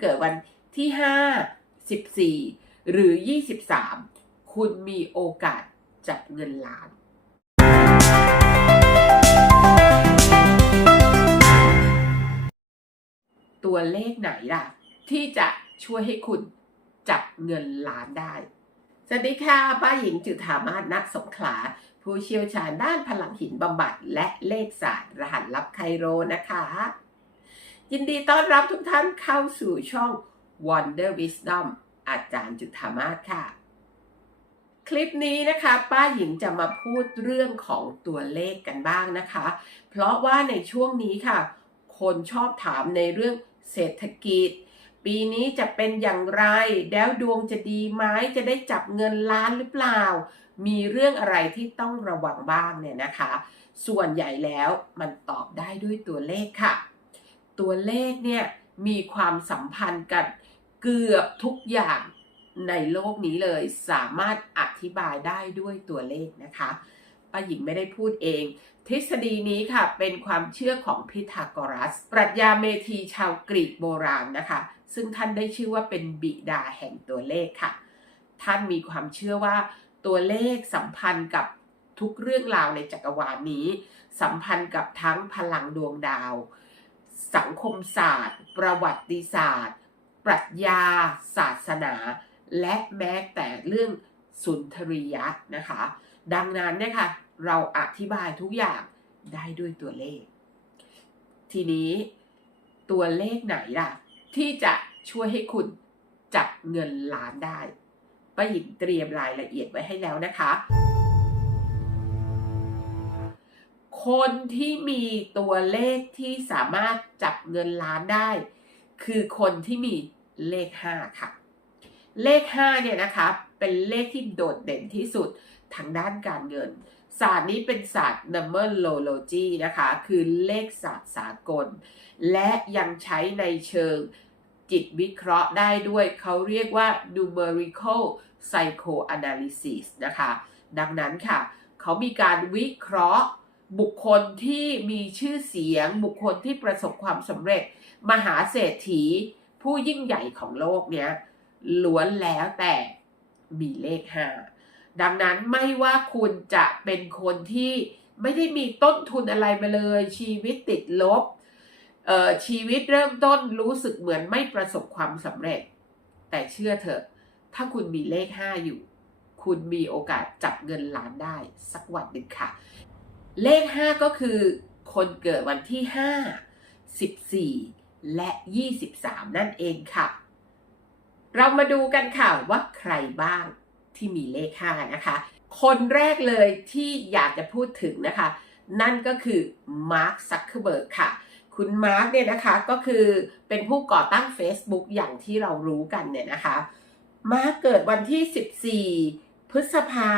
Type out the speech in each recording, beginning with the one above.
เกิดวันที่ 5 14 หรือ 23 คุณมีโอกาสจับเงินล้าน ตัวเลขไหนล่ะ ที่จะช่วยให้คุณจับเงินล้านได้ สวัสดีค่ะ ป้าหญิงจุธามาศนักสงขลา ผู้เชี่ยวชาญด้านพลังหินบำบัดและเลขศาสตร์รหัสลับไคโรนะคะ ยินดีต้อนรับทุกท่านเข้าสู่ช่อง Wonder Wisdom อาจารย์จุธามาศค่ะ คลิปนี้นะคะ ป้าหญิงจะมาพูดเรื่องของตัวเลขกันบ้างนะคะ เพราะว่าในช่วงนี้ค่ะ คนชอบถามในเรื่องเศรษฐกิจ ปีนี้จะเป็นอย่างไร แล้วดวงจะดีไหมจะได้จับเงินล้านหรือเปล่า มีเรื่องอะไรที่ต้องระวังบ้างเนี่ยนะคะ ส่วนใหญ่แล้วมันตอบได้ด้วยตัวเลขค่ะ ตัวเลขเนี่ยมีความสัมพันธ์กันเกือบทุกอย่างในโลกนี้เลยสามารถอธิบายได้ด้วยตัวเลขนะคะป้าหญิงไม่ได้พูดเอง ทฤษฎีนี้ค่ะเป็นความเชื่อของพิทาโกรัส ปรัชญาเมธีชาวกรีกโบราณนะคะ ซึ่งท่านได้ชื่อว่าเป็นบิดาแห่งตัวเลขค่ะ ท่านมีความเชื่อว่าตัวเลขสัมพันธ์กับทุกเรื่องราวในจักรวาลนี้ สัมพันธ์กับทั้งพลังดวงดาว สังคมศาสตร์ ประวัติศาสตร์ ปรัชญา ศาสนา และแม้แต่เรื่องสุนทรียะนะคะ ดังนั้นเนี่ยค่ะเราอธิบายทุกอย่างได้ด้วยตัวเลข ทีนี้ตัวเลขไหนล่ะ ที่จะช่วยให้คุณจับเงินล้านได้ป้าหญิงเตรียมรายละเอียดไว้ให้แล้วนะคะ คนที่มีตัวเลขที่สามารถจับเงินล้านได้ คือคนที่มีเลข 5 ค่ะ เลข 5 เนี่ยนะคะ เป็นเลขที่โดดเด่นที่สุดทางด้านการเงิน ศาสตร์นี้เป็นศาสตร์ numerology นะคะ คือเลขศาสตร์สากล และยังใช้ในเชิงจิตวิเคราะห์ได้ด้วย เขาเรียกว่า numerical psychoanalysis นะคะ ดังนั้นค่ะ เขามีการวิเคราะห์ บุคคลที่มีชื่อเสียง บุคคลที่ประสบความสำเร็จ มหาเศรษฐี ผู้ยิ่งใหญ่ของโลกเนี้ยล้วนแล้วแต่มีเลข5ดังนั้นไม่ว่าคุณจะเป็นคนที่ไม่ได้มีต้นทุนอะไรมาเลย ชีวิตติดลบเอ่อชีวิตเริ่มต้นรู้สึกเหมือนไม่ประสบความสำเร็จ แต่เชื่อเถอะ ถ้าคุณมีเลข5อยู่ คุณมีโอกาสจับเงินล้านได้สักวันหนึ่งค่ะ เลข 5 ก็คือ คนเกิดวันที่ 5 14 และ 23 นั่นเองค่ะ เรามาดูกันค่ะว่าใครบ้างที่มีเลข 5 นะคะ คนแรกเลยที่อยากจะพูดถึงนะคะ นั่นก็คือมาร์คซักเคเบิร์กค่ะ คุณมาร์คเนี่ยนะคะก็คือเป็นผู้ก่อตั้ง Facebook อย่างที่เรารู้กันเนี่ยนะคะ มาร์คเกิดวันที่ 14 พฤษภา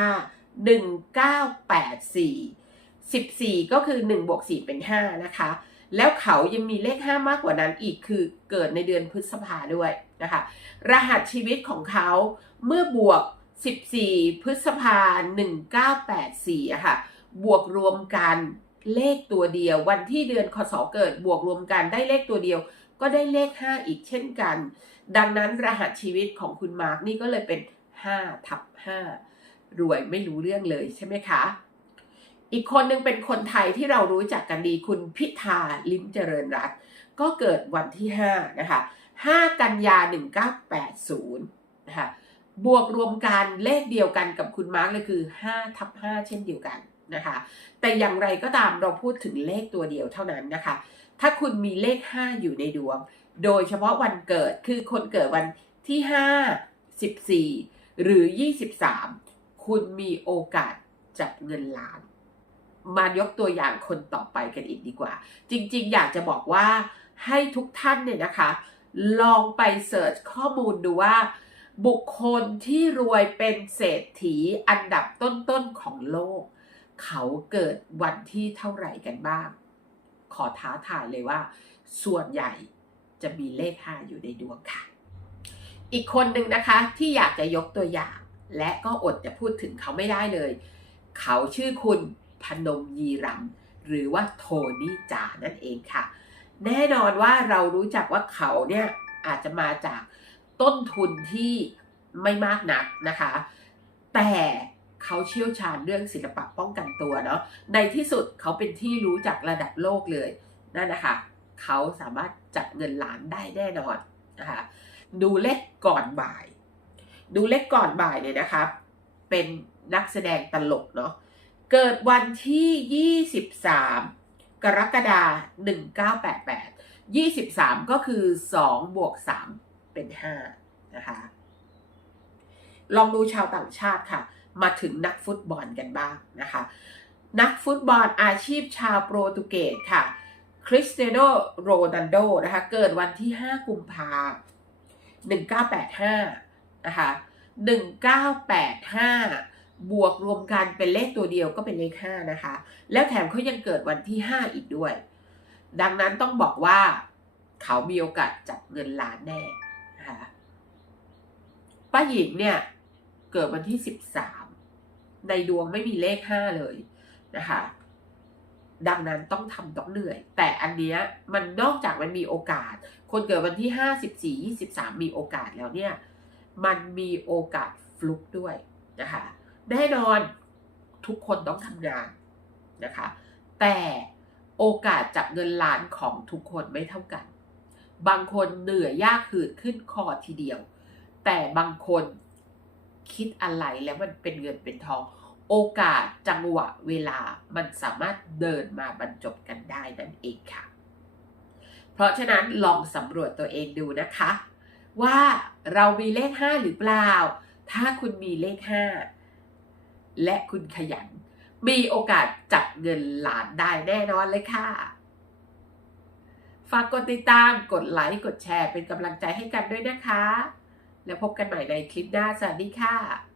1984 14 ก็คือ1บวก4เป็น 5 นะคะ แล้วเขายังมีเลข 5 มากกว่านั้นอีกคือเกิดในเดือนพฤษภาด้วยนะคะ รหัสชีวิตของเขาเมื่อบวก 14 พฤษภา 1984อะค่ะ บวกรวมกันเลขตัวเดียว วันที่เดือนคศเกิดบวกรวมกันได้เลขตัวเดียว ก็ได้เลข 5 อีกเช่นกัน ดังนั้นรหัสชีวิตของคุณมาร์กนี่ก็เลยเป็น5ทับ5รวยไม่รู้เรื่องเลยใช่ไหมคะ อีกคนหนึงเป็นคนไทยที่เรารู้จักกันดีคุณพิธาลิมเจริญรัตก็เกิดวันที่ 5 นะคะ 5 กันยา 1980 นะคะ บวกรวมกันเลขเดียวกันกับคุณมาร์กเลยคือ 5 ทับ 5 เช่นเดียวกันนะคะ แต่อย่างไรก็ตามเราพูดถึงเลขตัวเดียวเท่านั้นนะคะ ถ้าคุณมีเลข 5 อยู่ในดวง โดยเฉพาะวันเกิดคือคนเกิดวันที่ 5 14 หรือ 23 คุณมีโอกาสจับเงินล้าน มายกตัวอย่างคนต่อไปกันอีกดีกว่า จริงๆ อยากจะบอกว่าให้ทุกท่านเนี่ยนะคะ ลองไปเสิร์ชข้อมูลดูว่า บุคคลที่รวยเป็นเศรษฐีอันดับต้นๆของโลก เขาเกิดวันที่เท่าไหร่กันบ้าง ขอท้าทายเลยว่า ส่วนใหญ่จะมีเลข 5 อยู่ในดวงค่ะ อีกคนหนึ่งนะคะที่อยากจะยกตัวอย่าง และก็อดจะพูดถึงเขาไม่ได้เลย เขาชื่อคุณ พนมยีรัมหรือว่าโทนี่จานั่นเองค่ะ แน่นอนว่าเรารู้จักว่าเขาเนี่ยอาจจะมาจากต้นทุนที่ไม่มากนักนะคะ แต่เขาเชี่ยวชาญเรื่องศิลปะป้องกันตัวเนาะในที่สุดเขาเป็นที่รู้จักระดับโลกเลยนั่นนะคะเขาสามารถจับเงินล้านได้แน่นอนนะคะดูเล็กก่อนบ่าย ดูเล็กก่อนบ่ายเนี่ยนะครับเป็นนักแสดงตลกเนาะ เกิดวันที่ 23 กรกฎาคม1988 23 ก็คือ 2 บวก 3 เป็น 5 นะคะ ลองดูชาวต่างชาติค่ะ มาถึงนักฟุตบอลกันบ้างนะคะ นักฟุตบอลอาชีพชาวโปรตุเกสค่ะ คริสเตียโนโรนัลโดนะคะ เกิดวันที่ 5 กุมภาพันธ์1985 นะคะ 1985 บวกรวมกันเป็นเลขตัวเดียวก็เป็นเลข5นะคะ แล้วแถมเขายังเกิดวันที่ 5 อีกด้วย ดังนั้นต้องบอกว่าเขามีโอกาสจับเงินล้านแน่นะคะป้าหญิงเนี่ยเกิดวันที่ 13 ในดวงไม่มีเลข 5 เลยนะคะดังนั้นต้องทำต้องเหนื่อย แต่อันเนี้ยมันนอกจากมันมีโอกาส คนเกิดวันที่5 14 23มีโอกาสแล้วเนี่ย มันมีโอกาสฟลุกด้วยนะคะ แน่นอนทุกคนต้องทำงานนะคะ แต่โอกาสจับเงินล้านของทุกคนไม่เท่ากัน บางคนเหนื่อยยากหืดขึ้นคอทีเดียว แต่บางคนคิดอะไรแล้วมันเป็นเงินเป็นทอง โอกาสจังหวะเวลามันสามารถเดินมาบรรจบกันได้นั่นเองค่ะ เพราะฉะนั้นลองสำรวจตัวเองดูนะคะ ว่าเรามีเลข 5 หรือเปล่า ถ้าคุณมีเลข 5 และคุณขยัน มีโอกาสจับเงินล้านได้แน่นอนเลยค่ะ ฝากกดติดตาม กดไลค์ กดแชร์เป็นกำลังใจให้กันด้วยนะคะ แล้วพบกันใหม่ในคลิปหน้า สวัสดีค่ะ